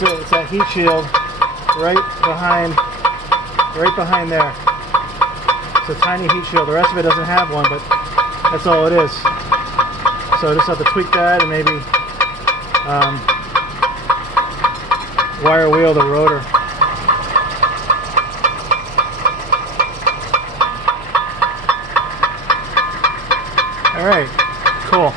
That's it. It's that heat shield right behind there. It's a tiny heat shield. The rest of it doesn't have one, but that's all it is. So I just have to tweak that and maybe wire wheel the rotor. All right, cool.